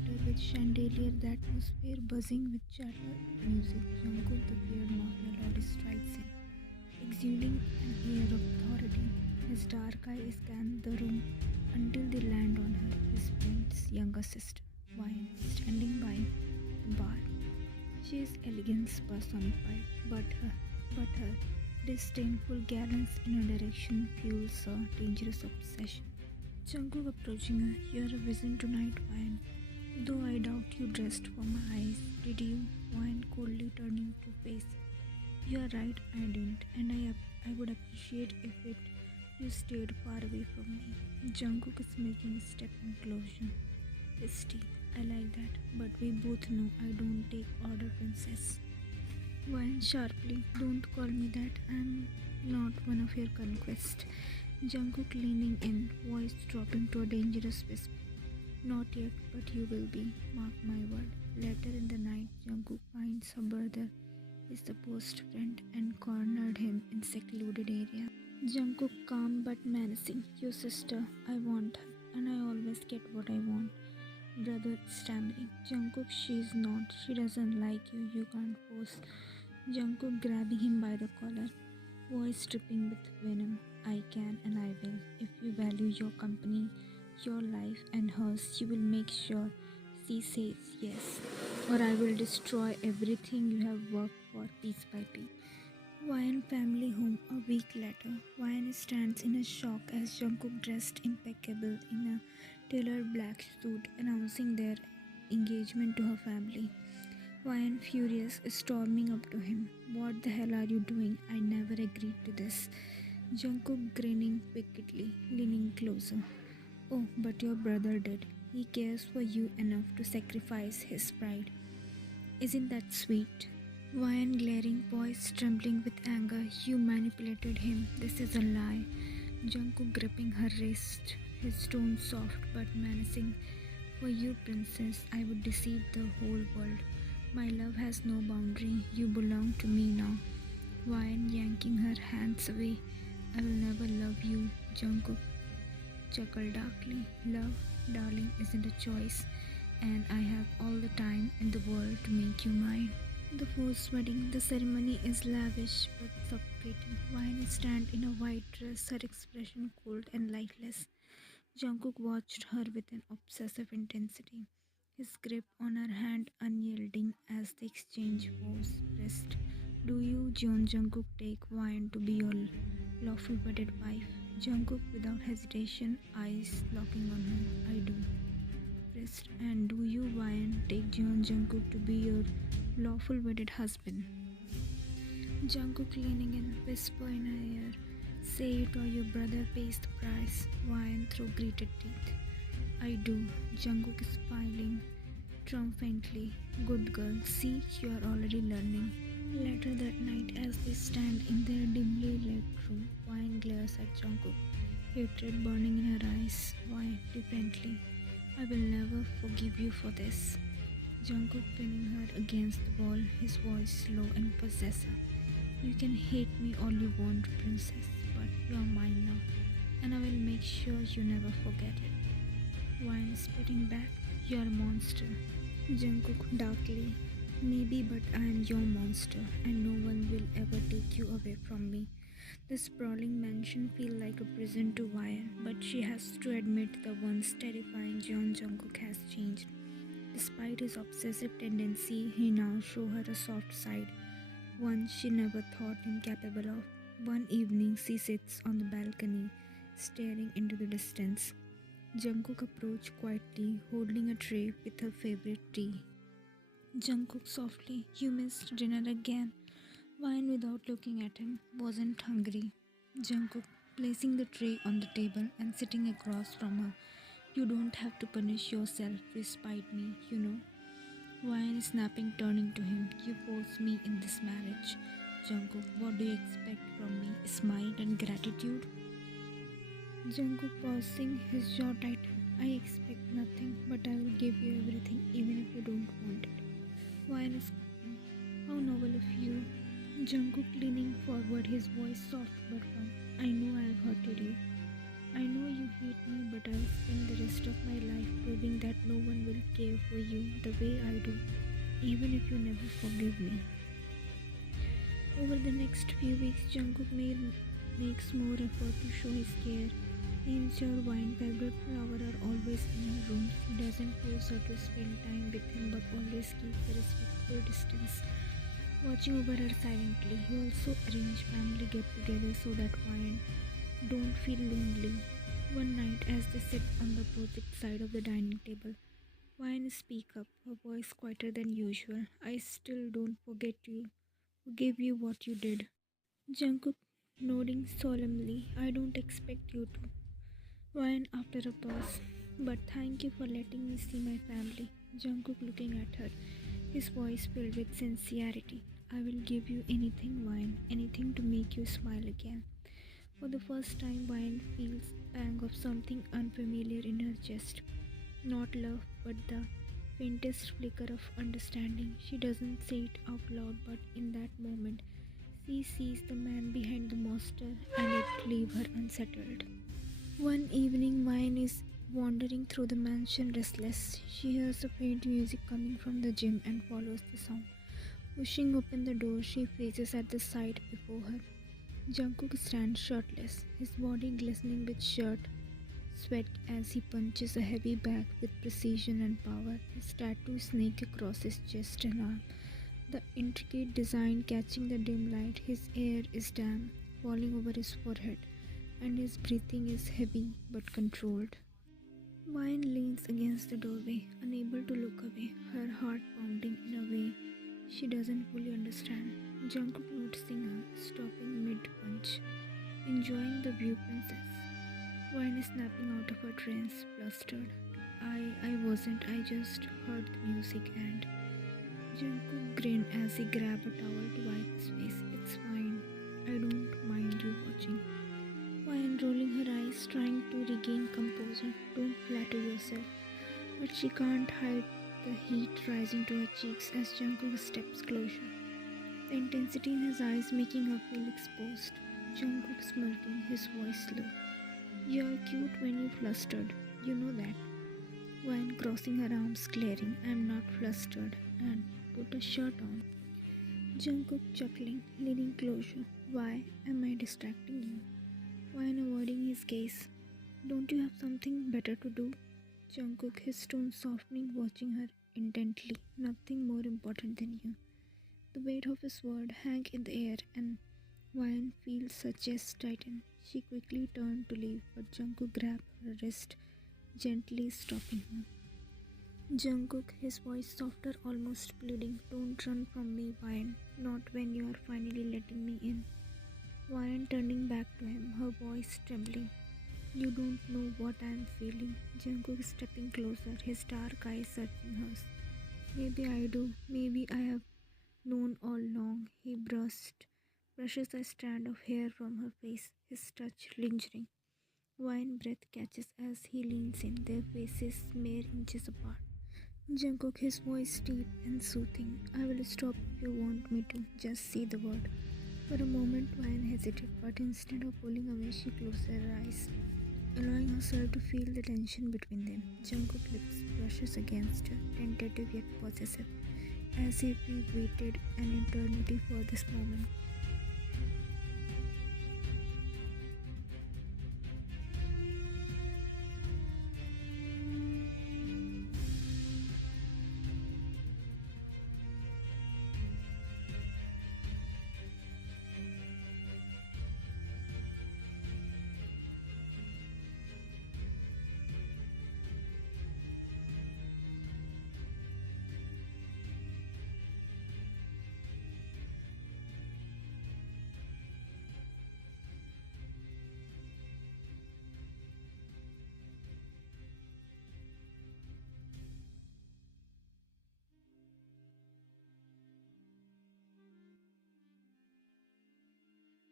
theater with chandelier, the atmosphere buzzing with chatter music. Jungkook, the feared Mafia lord, strides in, exuding an air of authority. His dark eyes scan the room until they land on her, his friend's younger sister, Wine, standing by the bar. She is elegance personified, but her disdainful glance in her direction fuels a dangerous obsession. Jungkook approaching her, "You're a vision tonight, Wine. Though I doubt you dressed for my eyes. Did you?" Wine coldly turning to face her. "You are right, I didn't, and I would appreciate if you stayed far away from me." Jungkook is making a step in closer. Misty, "I like that, but we both know I don't take order, princess." Wine sharply, "Don't call me that. I'm not one of your conquests." Jungkook leaning in, voice dropping to a dangerous whisper. "Not yet, but you will be. Mark my word." Later in the night, Jungkook finds her brother, his supposed friend, and cornered him in secluded area. Jungkook calm but menacing. "Your sister, I want her, and I always get what I want." Brother stammering. Jungkook, "She's not. She doesn't like you. You can't force." Jungkook grabbing him by the collar, voice dripping with venom. "I can and I will. If you value your company, your life and hers, you will make sure she says yes, or I will destroy everything you have worked for piece by piece." Wyan family home a week later. Wyan stands in a shock as Jungkook, dressed impeccable in a tailored black suit, announcing their engagement to her family. Wyan furious, storming up to him. "What the hell are you doing? I never agreed to this." Jungkook grinning wickedly, leaning closer. "Oh, but your brother did. He cares for you enough to sacrifice his pride. Isn't that sweet?" Wyan glaring, voice trembling with anger. "You manipulated him. This is a lie." Jungkook gripping her wrist, his tone soft but menacing. "For you, princess, I would deceive the whole world. My love has no boundary. You belong to me now." Wyan yanking her hands away. "I will never love you." Jungkook chuckled darkly. "Love, darling, isn't a choice, and I have all the time in the world to make you mine." The forced wedding. The ceremony is lavish but suffocating. Wyan stands in a white dress, her expression cold and lifeless. Jungkook watched her with an obsessive intensity, his grip on her hand unyielding as they exchange vows. Pressed. "Do you, Jungkook, take Wyan to be your lawful wedded wife?" Jungkook without hesitation, eyes locking on her. "I do." Pressed. "And do you, Wyan, take Jungkook to be your lawful wedded husband?" Jungkook leaning in, whisper in her ear. "Say it or your brother pays the price." Wyan through gritted teeth. "I do." Jungkook is smiling triumphantly. "Good girl, see, you are already learning." Later that night, as they stand in their dimly lit room, Wyan glares at Jungkook, hatred burning in her eyes. Wyan differently. "I will never forgive you for this." Jungkook pinning her against the wall, his voice low and possessive. "You can hate me all you want, princess, but you are mine now, and I will make sure you never forget it." Wyan spitting back. "You are a monster." Jungkook darkly. "Maybe, but I am your monster, and no one will ever take you away from me." The sprawling mansion feels like a prison to Wyan, but she has to admit the once terrifying Jungkook has changed. Despite his obsessive tendency, he now shows her a soft side, one she never thought him capable of. One evening, she sits on the balcony, staring into the distance. Jungkook approached quietly, holding a tray with her favorite tea. Jungkook softly. "You missed dinner again." Wyan, without looking at him, wasn't hungry. Jungkook placing the tray on the table and sitting across from her. "You don't have to punish yourself to spite me, you know." Wyan snapping, turning to him. "You forced me in this marriage." Jungkook, "What do you expect from me? Smile and gratitude?" Jungkook pausing, his jaw tightened. "I expect nothing, but I will give you everything, even if you don't want it." Wyan is cooking. "How noble of you." Jungkook leaning forward, his voice soft but firm. "I know I have hurted you. I know you hate me, but I'll spend the rest of my life proving that no one will care for you the way I do, even if you never forgive me. Over the next few weeks, makes more effort to show his care. He ensures Wine favorite flower are always in her room. He doesn't force her to spend time with him but always keeps a respectful distance, watching over her silently. He also arranges family get-together so that Wine don't feel lonely. One night, as they sit on the opposite side of the dining table, Wine speak up, her voice quieter than usual. I still don't forgive you what you did. Jungkook nodding solemnly. I don't expect you to. Wine after a pause. But thank you for letting me see my family. Jungkook looking at her, his voice filled with sincerity. I will give you anything, Wine, anything to make you smile again. For the first time, Wine feels pang of something unfamiliar in her chest. Not love, but the faintest flicker of understanding. She doesn't say it out loud, but in that moment, she sees the man behind the monster and it leaves her unsettled. One evening, Wine is wandering through the mansion restless. She hears the faint music coming from the gym and follows the sound. Pushing open the door, she faces at the sight before her. Jungkook stands shirtless, his body glistening with sweat as he punches a heavy bag with precision and power. His tattoos snake across his chest and arm, the intricate design catching the dim light. His hair is damp, falling over his forehead, and his breathing is heavy but controlled. Wine leans against the doorway, unable to look away, her heart pounding in a way she doesn't fully understand. Jungkook noticing her, stopping mid-punch, enjoying the view, princess. Wine is snapping out of her trance, flustered. I wasn't, I just heard the music and... Jungkook grinned as he grabbed a towel to wipe his face. It's fine, I don't mind you watching. Wine rolling her eyes, trying to regain composure. Don't flatter yourself. But she can't hide the heat rising to her cheeks as Jungkook steps closer. The intensity in his eyes making her feel exposed. Jungkook smirking, his voice low. You're cute when you flustered. You know that. Wine crossing her arms, glaring. I'm not flustered. And put a shirt on. Jungkook chuckling, leaning closer. Why am I distracting you? Wine avoiding his gaze. Don't you have something better to do? Jungkook, his tone softening, watching her intently. Nothing more important than you. The weight of his word hung in the air and Wine feels her chest tighten. She quickly turned to leave, but Jungkook grabbed her wrist, gently stopping her. Jungkook, his voice softer, almost pleading. Don't run from me, Wine. Not when you are finally letting me in. Wine turning back to him, her voice trembling. You don't know what I am feeling. Jungkook stepping closer, his dark eyes searching hers. Maybe I do. Maybe I have known all along. He brushes a strand of hair from her face, his touch lingering. Wine breath catches as he leans in, their faces mere inches apart. Jungkook, his voice deep and soothing. I will stop if you want me to. Just say the word. For a moment, Wine hesitated, but instead of pulling away, she closed her eyes, allowing herself to feel the tension between them. Jungkook's lips brushes against her, tentative yet possessive, as if he waited an eternity for this moment.